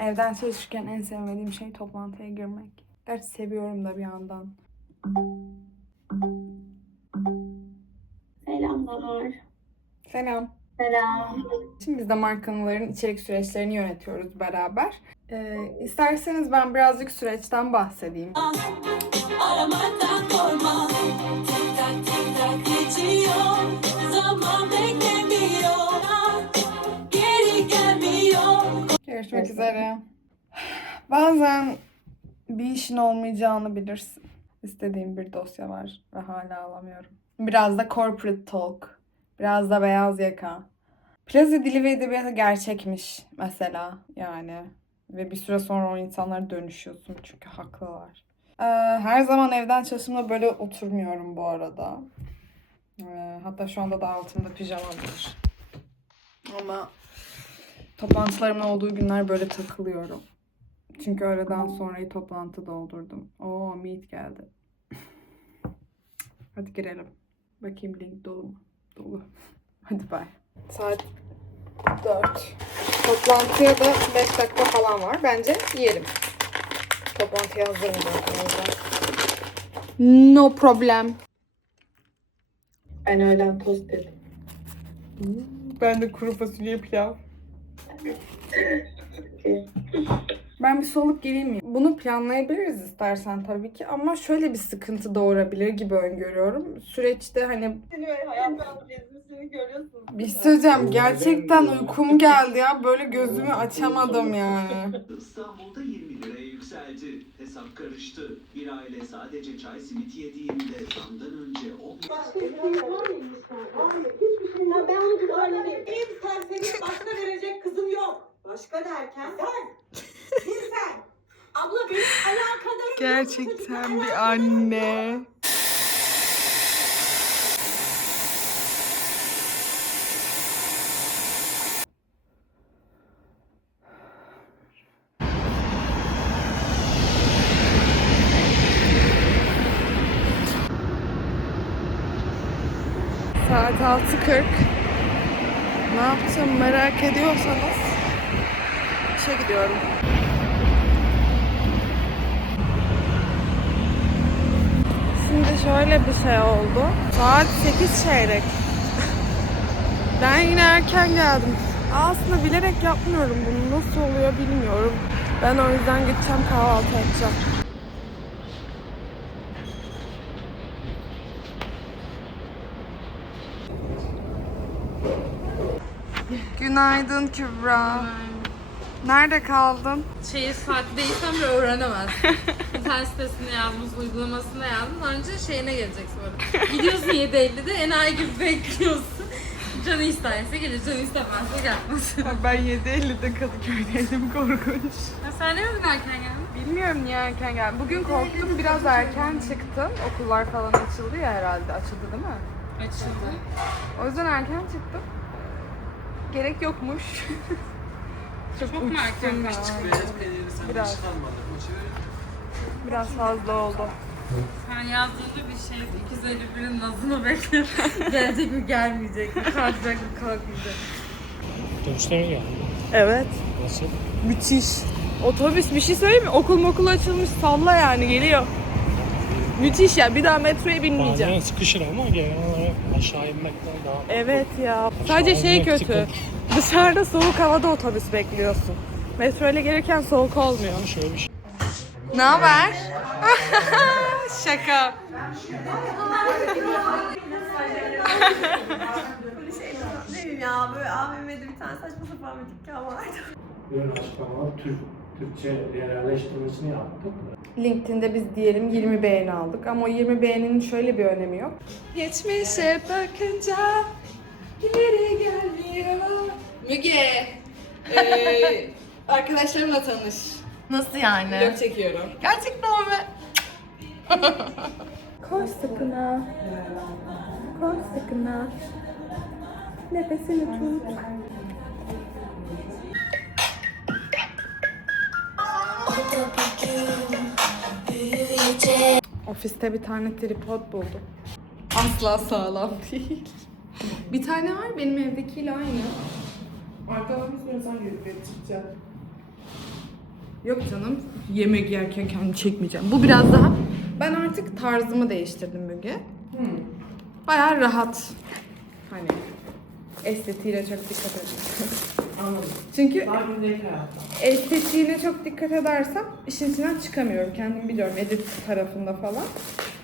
Evden çalışırken en sevmediğim şey toplantıya girmek. Gerçi seviyorum da bir yandan. Selamlar. Selam. Selam. Şimdi biz de markaların içerik süreçlerini yönetiyoruz beraber. Ee, isterseniz ben birazcık süreçten bahsedeyim. Aramaktan korkma Tik tak tik tak geçiyor Görüşmek Evet. üzere. Bazen bir işin olmayacağını bilirsin. İstediğim bir dosya var ve hala alamıyorum. Biraz da corporate talk. Biraz da beyaz yaka. Plaza dili ve edebiyatı gerçekmiş mesela yani. Ve bir süre sonra o insanlara dönüşüyorsun çünkü haklılar. Ee, her zaman evden çalışımda böyle oturmuyorum bu arada. Ee, hatta şu anda da altımda pijama var. Ama toplantılarımın olduğu günler böyle takılıyorum. Çünkü öğleden sonrayı toplantı doldurdum. Oo meet geldi. Hadi girelim. Bakayım link dolu mu? Dolu. Hadi bay. Saat 4. Toplantıya da 5 dakika falan var. Bence yiyelim. Toplantıya hazırım zaten. No problem. Ben öğlen tost dedim. Ben de kuru fasulye pilav. Ben bir soluk geleyim mi? Bunu planlayabiliriz istersen tabii ki ama şöyle bir sıkıntı doğurabilir gibi öngörüyorum. Süreçte hani Seni gezmesini görüyorsun. bir şey söyleyeceğim gerçekten uykum geldi ya böyle gözümü açamadım yani. İstanbul'da 20 liraya yükseldi. Hesap karıştı. Bir aile sadece çay simit yediğinde zamdan önce 10 Başka bir şey var sen? Hayır, hiçbir şey yok. Ben onu bir öğreneyim. Benim serseri başka verecek kızım yok. Başka derken? Sen. Kim sen? Abla benim alakadarım yok. Gerçekten bir anne. Saat 6.40. Ne yaptım merak ediyorsanız işe gidiyorum. Şimdi şöyle bir şey oldu. Saat 8 çeyrek. Ben yine erken geldim. Aslında bilerek yapmıyorum bunu. Nasıl oluyor bilmiyorum. Ben o yüzden gideceğim kahvaltı edeceğim. Günaydın Kübra. Nerede kaldın? Şehir saatteysem bile öğrenemez. İnternet sitesinde yazmış, uygulamasında yazmış. Önce şeyine geleceksin böyle. Gidiyorsun 7.50'de enayi gibi bekliyorsun. Canı isterse gelir, canı istemezse gelmez. Ben 7.50'de Kadıköy'deydim korkunç. Ya sen ne dedin erken geldin? Bilmiyorum niye erken geldim. Bugün korktum biraz erken çıktım. Okullar falan açıldı ya herhalde. Açıldı değil mi? Açıldı. O yüzden erken çıktım. Gerek yokmuş. Çok, Çok mu erken ya. kalktın? Biraz. Biraz fazla oldu. Sen yazdığında bir şey 251'in nazını bekliyor. Gelecek mi gelmeyecek mi? Kalkacak mı kalkmayacak Dönüşte mi geldi? Evet. Nasıl? Müthiş. Otobüs bir şey söyleyeyim mi? Okul mokul açılmış salla yani geliyor. Müthiş ya. Bir daha metroya binmeyeceğim. Bazen sıkışır ama genel olarak aşağı inmekten daha... Evet ya. Sadece Aşağı şey inmek kötü. sıkıntı. Dışarıda soğuk havada otobüs bekliyorsun. Metro ile gelirken soğuk olmuyor. Ama şöyle bir şey. Ne haber? Şaka. Ne bileyim ya böyle AVM'de bir tane saçma sapan bir dükkan vardı. Ürün açıklamalar Türk, Türkçe yerelleştirmesini yaptık. LinkedIn'de biz diyelim 20 beğeni aldık ama o 20 beğeninin şöyle bir önemi yok. Geçmişe bakınca geri gelmiyor. Müge, ee, arkadaşlarımla tanış. Nasıl yani? Vlog çekiyorum. Gerçekten mi? Koş sakına. Koş sakına. Nefesini tut. Ofiste bir tane tripod buldum. Asla sağlam değil. bir tane var benim evdekiyle aynı. Arkadan bir sürü sen. Yok canım yemek yerken kendimi çekmeyeceğim. Bu biraz daha ben artık tarzımı değiştirdim Müge. Bayağı rahat. Hani estetiğine çok dikkat ediyorum. Anladım. Çünkü Daha gündelik hayatta. estetiğine çok dikkat edersem işin içinden çıkamıyorum. Kendim biliyorum edit tarafında falan.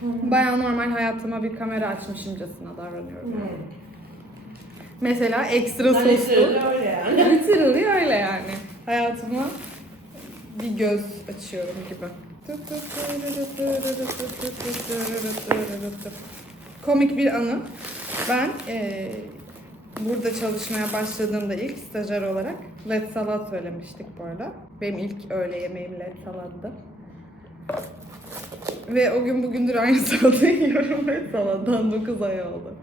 Bayağı normal hayatıma bir kamera açmışımcasına davranıyorum. Mesela ekstra soslu. öyle yani. Literally öyle yani. Hayatıma bir göz açıyorum gibi. Komik bir anı. Ben eee, burada çalışmaya başladığımda ilk stajyer olarak led salat söylemiştik bu arada. Benim ilk öğle yemeğim led salattı. Ve o gün bugündür aynı salatayı yiyorum led salattan 9 ay oldu.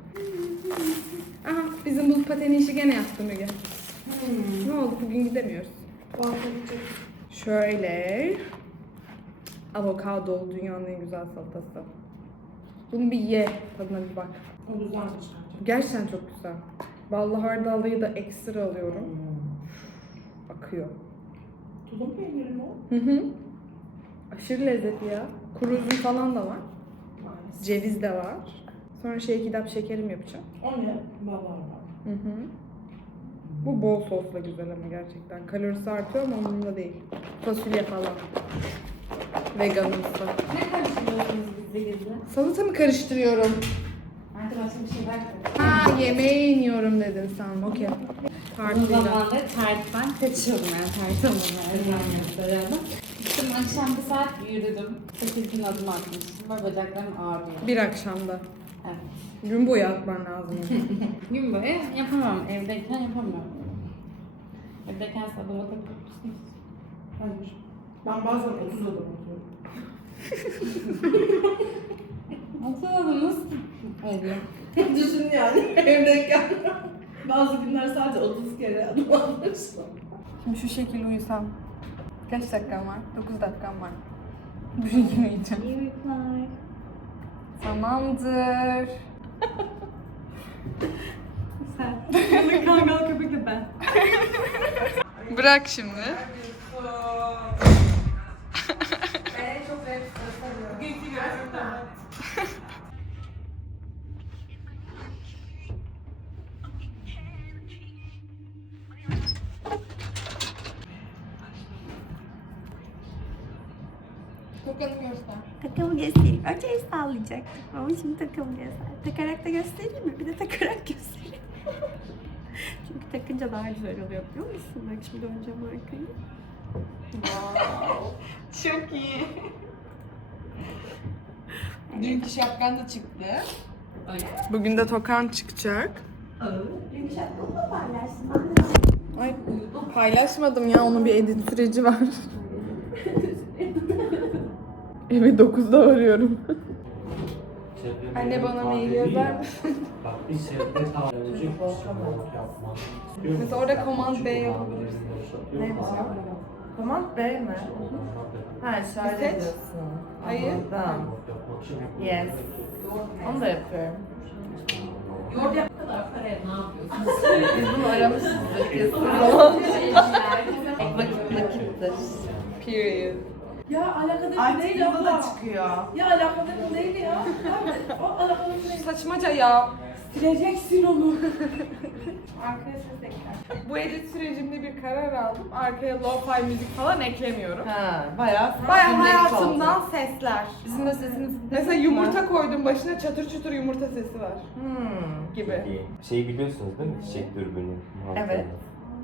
Aha bizim buz pateni işi gene yaptı Müge. Ne oldu bugün gidemiyoruz. Şöyle. Avokado dünyanın en güzel salatası. Bunu bir ye, tadına bir bak. O güzelmiş. Gerçekten çok güzel. Vallahi hardallıyı da ekstra alıyorum. Akıyor. Tulum peyniri mi o? Hı hı. Aşırı lezzetli ya. Kuru üzüm falan da var. Ceviz de var. Sonra şey kidap şekerim yapacağım. O ne? Ballar var. Hı hı. Bu bol sosla güzel ama gerçekten. Kalorisi artıyor ama umurumda değil. Fasulye falan. Veganımsı. Ne karıştırıyorsunuz bizde? Salata mı karıştırıyorum? Bence başka bir şey var. Ha yemeğe iniyorum dedin sen. Okey. O Partıyla. zaman da tartıdan kaçıyordum yani gösteriyordum. Gittim akşam bir saat yürüdüm. 8 bin adım atmıştım. Böyle bacaklarım ağrıyor. Bir akşamda. Evet. Gün boyu atman lazım. Gün boyu yapamam. Evdeyken yapamıyorum. Evdeyken sabah atabilir misiniz? Hayır. Ben bazen 30 adım atıyorum. Atıyordunuz. Oluyor. Düşün yani evdeyken. Bazı günler sadece 30 kere adım atmıştım. Şimdi şu şekil uyusam. Kaç dakikam var? 9 dakikam var. Bugün uyuyacağım. İyi uykular. Tamamdır. Sen. Kangal köpek de ben. Bırak şimdi. Şimdi takımı göster. Takarak da göstereyim mi? Bir de takarak göstereyim. Çünkü takınca daha güzel oluyor biliyor musun? Bak şimdi döneceğim arkayı. Çok iyi. Dünkü şapkan da çıktı. Bugün de tokan çıkacak. Dünkü şapkamı da paylaştım. Ay paylaşmadım ya onun bir edit süreci var. Evi 9'da arıyorum. Anne bana mail yazar mısın? Bak bir sebze tavlayacak yapmak. Mesela orada command B yapabilirsin. Ne yapacağım? Command B mi? Ha şöyle Seç. diyorsun. Hayır. Anladım. Yes. Onu da yapıyorum. Biz bunu aramışızdır kesin. Vakit nakittir. Period. Ya alakadar Artık neydi burada da abla? çıkıyor. Ya alakadar neydi ya? O alakadar neydi? Saçmaca ya. Sileceksin onu. Arkaya ses ekler. Bu edit sürecimde bir karar aldım. Arkaya lo-fi müzik falan eklemiyorum. Ha, bayağı Baya gündelik hayatımdan oldu. sesler. Bizim de sesimiz Mesela yumurta koydum başına çatır çutur yumurta sesi var Hmm. gibi. Şey biliyorsunuz değil mi? Çiçek dürbünü. Evet.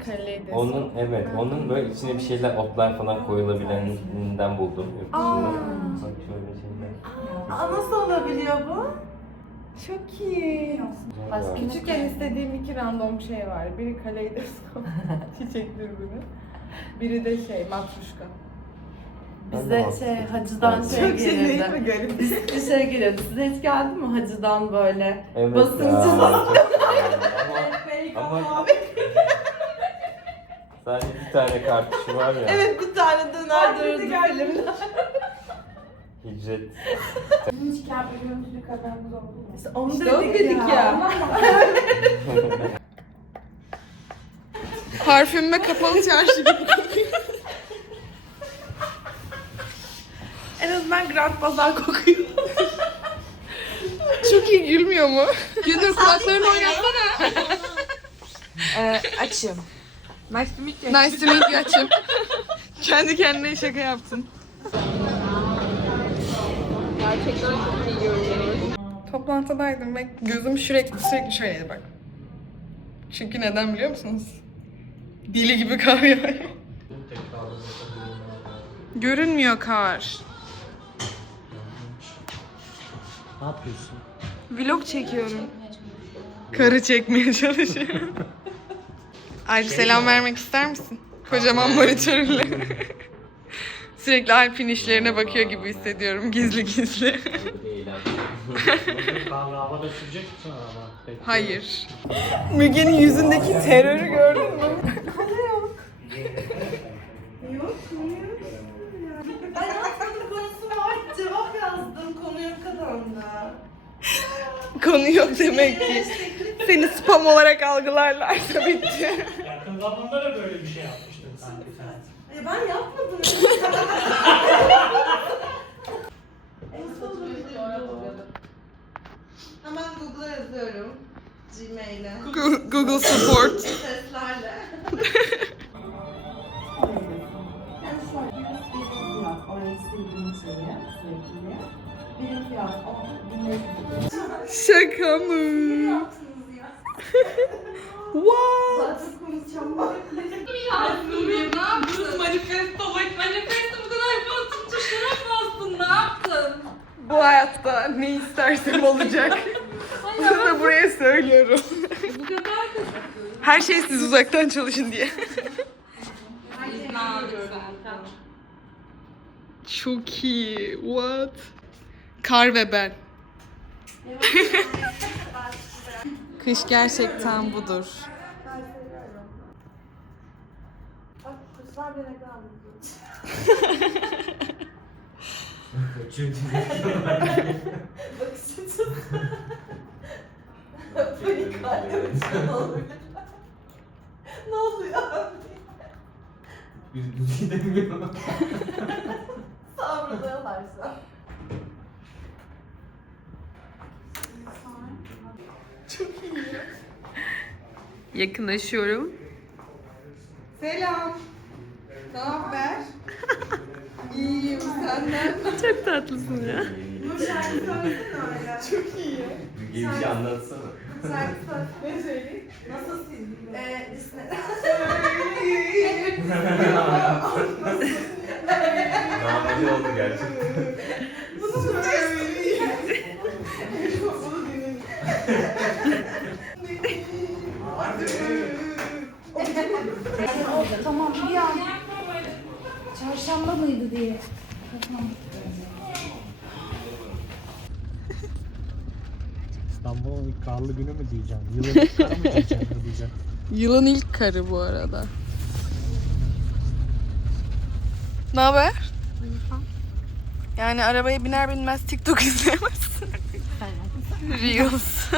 Kaleydes. Onun evet, onun böyle içine bir şeyler otlar falan koyulabileninden buldum. Yurt Aa. Bak şöyle şeyler. Aa, nasıl olabiliyor bu? Çok iyi. Başka Küçükken istediğim iki random şey var. Biri kaleidoskop, çiçek dürbünü. Biri de şey, matruşka. Bize şey hacıdan şey Çok şey değil mi gelirdi. garip? Bir şey gelirdi. Size hiç geldi mi hacıdan böyle? Evet Basıncı ya. da- ama, ama sadece bir tane kartuşu var ya. Evet bir tane döner dördü filmde. Hicret. Hiç kâr bir görüntülü kadarımız oldu mu? İşte onu İşte dedik, ya. Parfümüme kapalı çarşı gibi kokuyor. Resmen Grand Bazar kokuyor. Çok iyi gülmüyor mu? Gündür kulaklarını oynatsana. Ee, açım. Nice to meet you. Nice to meet you açım. Kendi kendine şaka yaptın. Gerçekten çok iyi görünüyor. Toplantıdaydım ve gözüm sürekli sürekli şöyleydi bak. Çünkü neden biliyor musunuz? Dili gibi kar yağıyor. Görünmüyor kar. Ne yapıyorsun? Vlog çekiyorum. Karı çekmeye çalışıyorum. Alp selam vermek ister misin? Kocaman monitörüyle. Sürekli Alp'in işlerine bakıyor gibi hissediyorum gizli gizli. Sürecek misin araba? Hayır. Müge'nin yüzündeki terörü gördün mü? Ben aslında konusu var. Cevap yazdım. Konu yok kafamda. Konu yok demek ki. Seni spam olarak algılarlarsa bitti. Yakın zamanda da böyle bir şey yapmıştın sanki sen. Ya ben yapmadım. en son. Hemen Google'a yazıyorum. Gmail'e. Google Support. Seslerle. Yani şöyle birim fiyat oraya istediğin şeye sürekli. Fiyat Şaka mı? konuşacağım. Ne yaptın? Manifesto bak manifesto bu kadar bastın tuşlara bastın ne yaptın? Bu hayatta ne istersem olacak. Bunu da buraya söylüyorum. Bu kadar da Her şey siz uzaktan çalışın diye. Zaten? Çok iyi. What? Kar ve ben. Kış gerçekten budur. Çünkü Bakış açısı. Panik halde. Ne oluyor? Oluyor? Biz gidemiyoruz. Sabrılıyorlar şu an. Yakınlaşıyorum. Selam. Ne haber? İyiyim senden. Çok tatlısın ya. Bu şarkı söylesene hala. Çok iyi. Bir şey anlatsana. Şarkı söyle. Ne söyleyeyim? Nasıl sildin? Ee, Disney. Nameli oldu gerçekten. Bunu söyleyeyim. Bunu dinleyin. Tamam bir an. Çarşamba mıydı diye. İstanbul'un ilk karlı günü mü diyeceğim? Yılın ilk karı mı diyeceğim? Ne diyeceğim? Yılın ilk karı bu arada. Ne haber? Yani arabaya biner binmez TikTok izleyemezsin. Reels.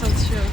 Çalışıyorum.